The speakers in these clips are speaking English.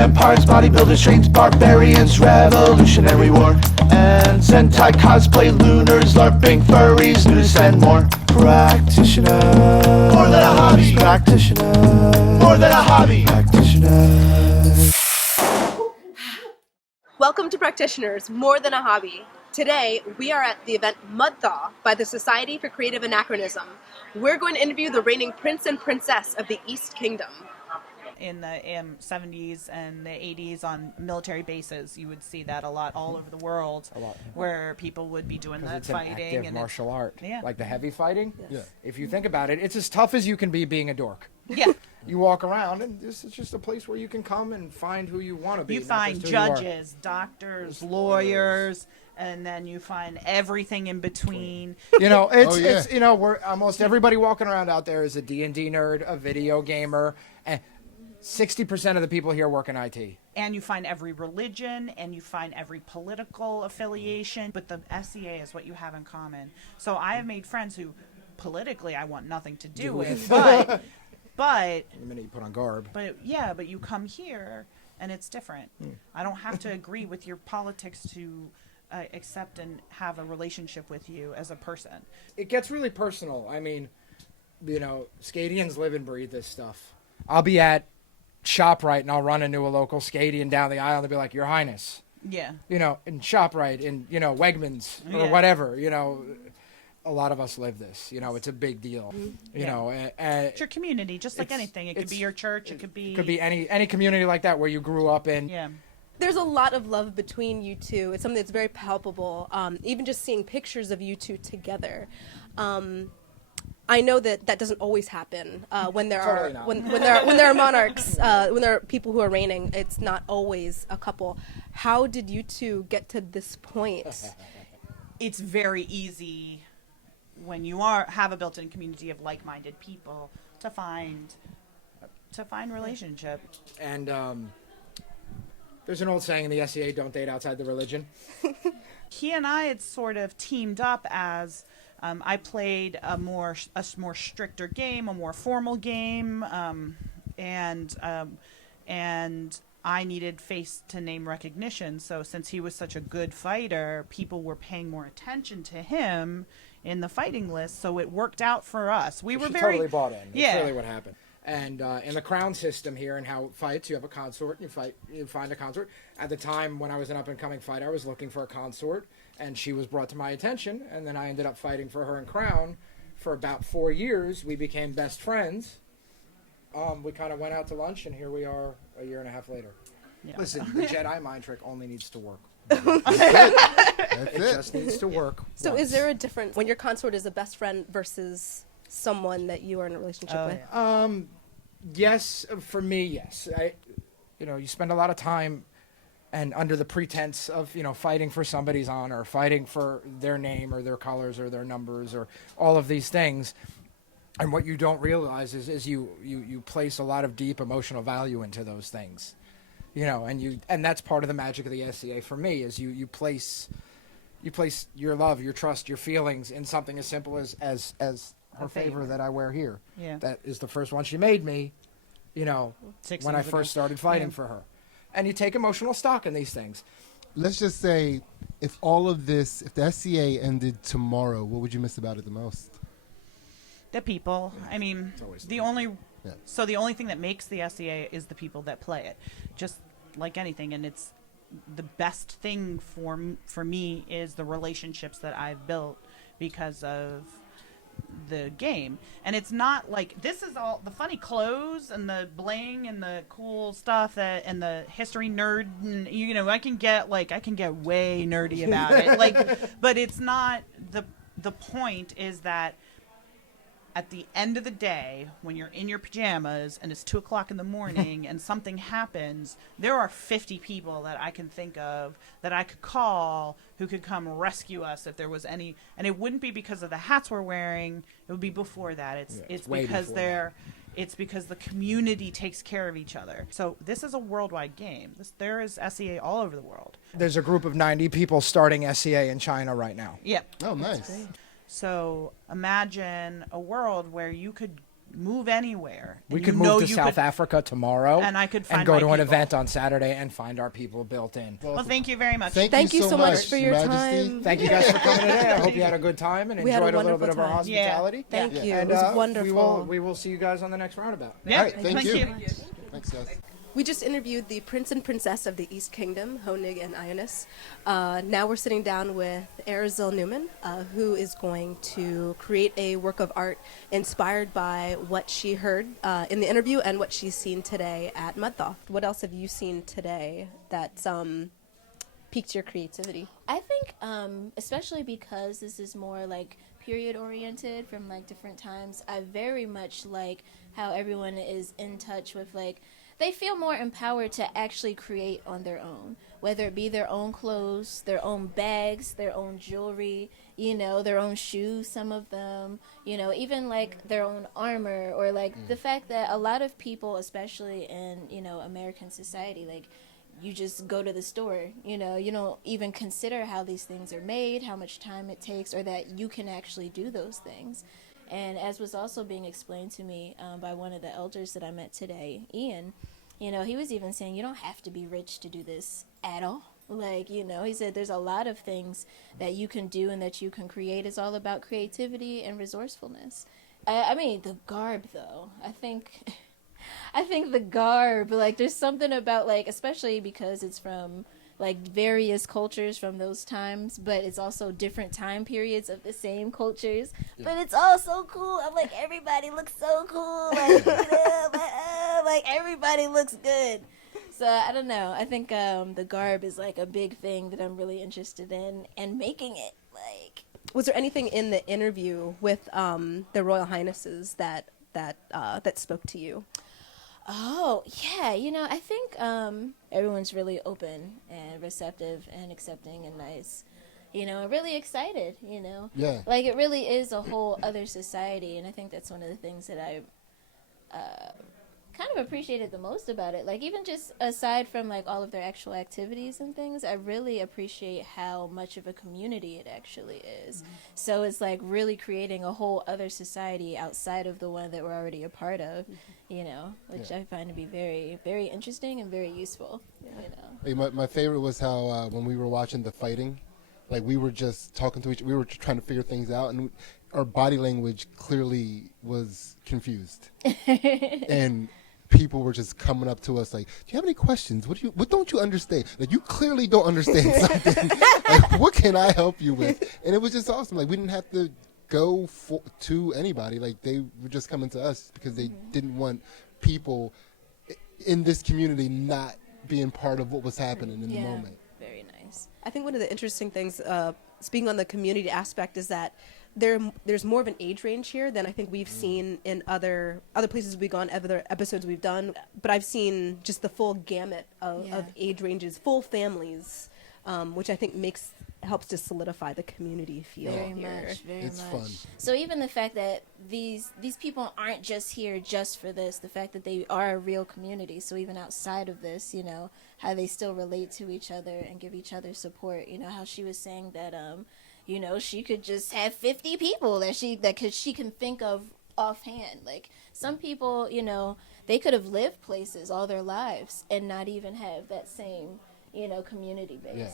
Vampires, bodybuilders, trains, barbarians, revolutionary war. And Sentai, cosplay, lunars, LARPing, furries, news and more. Practitioner, more than a hobby. Practitioner, more than a hobby. Practitioner. Welcome to Practitioners, More Than a Hobby. Today, we are at the event Mudthaw by the Society for Creative Anachronism. We're going to interview the reigning prince and princess of the East Kingdom. In the 70s and the 80s on military bases, you would see that a lot all over the world, where people would be doing that fighting. It's an active and martial art. Yeah. Like the heavy fighting. Yeah. If you think about it, it's as tough as you can be being a dork. Yeah. You walk around, and this is just a place where you can come and find who you want to be. You find judges, doctors, lawyers, and then you find everything in between. You know, it's you know, we're almost everybody walking around out there is a D&D nerd, a video gamer, and 60% of the people here work in IT. And you find every religion, and you find every political affiliation, but the SEA is what you have in common. So I have made friends who, politically, I want nothing to do with, but the minute you put on garb. But you come here, and it's different. I don't have to agree with your politics to accept and have a relationship with you as a person. It gets really personal. I mean, you know, Skadians live and breathe this stuff. I'll be at ShopRite and I'll run into a local Skadian down the aisle and they'll be like, Your Highness. Yeah. You know, in ShopRite, in, you know, Wegmans or whatever, you know, a lot of us live this. You know, it's a big deal. You know, it's your community, just like anything. It could be your church. It could be any community like that where you grew up in. Yeah. There's a lot of love between you two. It's something that's very palpable. Even just seeing pictures of you two together. I know that doesn't always happen when there are when there are monarchs, when there are people who are reigning. It's not always a couple. How did you two get to this point? It's very easy when you have a built-in community of like-minded people to find relationship. And there's an old saying in the SEA: "Don't date outside the religion." He and I had sort of teamed up as. I played a more stricter game, a more formal game, and I needed face to name recognition. So since he was such a good fighter, people were paying more attention to him in the fighting list. So it worked out for us. We were totally bought in. Yeah. That's really what happened. And in the crown system here and how it fights, you have a consort, and you find a consort. At the time when I was an up-and-coming fighter, I was looking for a consort, and she was brought to my attention, and then I ended up fighting for her in crown for about 4 years. We became best friends. We kind of went out to lunch, and here we are a year and a half later. Yeah. Listen, the Jedi mind trick only needs to work. It just needs to work. So once. Is there a difference when your consort is a best friend versus someone that you are in a relationship with? Yeah. Yes, for me, yes. You spend a lot of time and under the pretense of, fighting for somebody's honor, fighting for their name or their colors or their numbers or all of these things. And what you don't realize is you place a lot of deep emotional value into those things. And that's part of the magic of the SCA for me is you place your love, your trust, your feelings in something as simple as her favor that I wear here. Yeah. That is the first one she made me, 6 when I years ago. first started fighting for her. And you take emotional stock in these things. Let's just say, if the SCA ended tomorrow, what would you miss about it the most? The people. I mean, the only thing that makes the SCA is the people that play it. Just like anything, and it's the best thing for me is the relationships that I've built because of the game. And it's not like this is all the funny clothes and the bling and the cool stuff and the history nerd, and I can get way nerdy about it, but it's not the point is that at the end of the day, when you're in your pajamas and it's 2:00 in the morning and something happens, there are 50 people that I can think of that I could call who could come rescue us if there was any. And it wouldn't be because of the hats we're wearing. It would be before that. It's because it's because the community takes care of each other. So this is a worldwide game. There is SEA all over the world. There's a group of 90 people starting SCA in China right now. Yeah. Oh, nice. So imagine a world where you could move anywhere. We and could you know move to you South could- Africa tomorrow, And I could find and go my to an people. event on Saturday and find our people built in. Well, thank you very much. Thank you so much for your Majesty. time. Thank you guys for coming today. I hope you had a good time and We had a enjoyed a little wonderful bit of our time. hospitality. Thank you. And It was wonderful. we will see you guys on the next roundabout. Yeah, All right, thank you. you. Thanks, guys. We just interviewed the Prince and Princess of the East Kingdom, Honig and Ioanness. Now we're sitting down with Arazel Newman, who is going to create a work of art inspired by what she heard in the interview and what she's seen today at Mudthaw. What else have you seen today that's piqued your creativity? I think, especially because this is more like period oriented from like different times, I very much like how everyone is in touch with like, they feel more empowered to actually create on their own, whether it be their own clothes, their own bags, their own jewelry, you know, their own shoes, some of them, you know, even like their own armor, or like the fact that a lot of people, especially in, you know, American society, like, you just go to the store, you know, you don't even consider how these things are made, how much time it takes, or that you can actually do those things. And as was also being explained to me by one of the elders that I met today, Ian, you know, he was even saying you don't have to be rich to do this at all. Like, you know, he said there's a lot of things that you can do and that you can create. It's all about creativity and resourcefulness. I mean, the garb, though, I think the garb, like, there's something about, like, especially because it's from, like, various cultures from those times, but it's also different time periods of the same cultures. Yeah. But it's all so cool. I'm like, everybody looks so cool. Like, you know, like, everybody looks good. So, I don't know. I think the garb is, like, a big thing that I'm really interested in, and making it, like... Was there anything in the interview with the Royal Highnesses that spoke to you? Oh, yeah, you know, I think everyone's really open and receptive and accepting and nice, you know, and really excited, you know. Yeah. Like, it really is a whole other society, and I think that's one of the things that I kind of appreciated the most about it. Like, even just aside from, like, all of their actual activities and things, I really appreciate how much of a community it actually is. Mm-hmm. So it's, like, really creating a whole other society outside of the one that we're already a part of, you know, which I find to be very, very interesting and very useful, you know. Hey, my favorite was how when we were watching the fighting, like, we were just talking to we were trying to figure things out, and our body language clearly was confused. And people were just coming up to us like, do you have any questions? What don't you understand? Like, you clearly don't understand something. Like, what can I help you with? And it was just awesome. Like, we didn't have to go to anybody. Like, they were just coming to us because they didn't want people in this community not being part of what was happening in the moment. Very nice. I think one of the interesting things, speaking on the community aspect, is that there's more of an age range here than I think we've seen in other places we've gone, other episodes we've done. But I've seen just the full gamut of age ranges, full families, which I think helps to solidify the community feel Very here. much, very It's much. fun. So even the fact that these people aren't just here just for this, the fact that they are a real community, so even outside of this, you know, how they still relate to each other and give each other support. You know, how she was saying that, you know, she could just have 50 people that she can think of offhand. Like, some people, you know, they could have lived places all their lives and not even have that same, you know, community base. Yeah.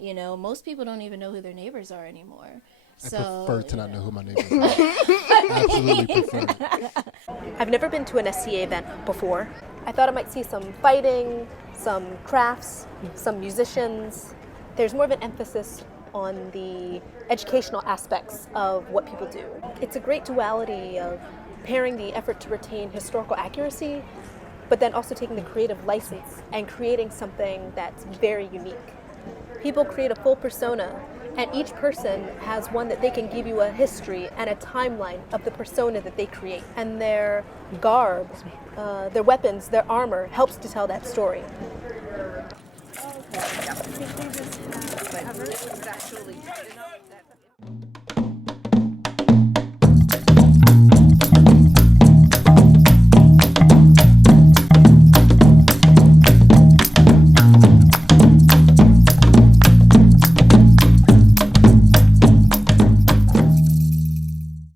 You know, most people don't even know who their neighbors are anymore. I prefer to not know who my neighbors are. Absolutely prefer. I've never been to an SCA event before. I thought I might see some fighting, some crafts, some musicians. There's more of an emphasis on the educational aspects of what people do. It's a great duality of pairing the effort to retain historical accuracy, but then also taking the creative license and creating something that's very unique. People create a full persona, and each person has one that they can give you a history and a timeline of the persona that they create. And their garb, their weapons, their armor helps to tell that story. Okay. I think they just have covers. It's actually tight enough.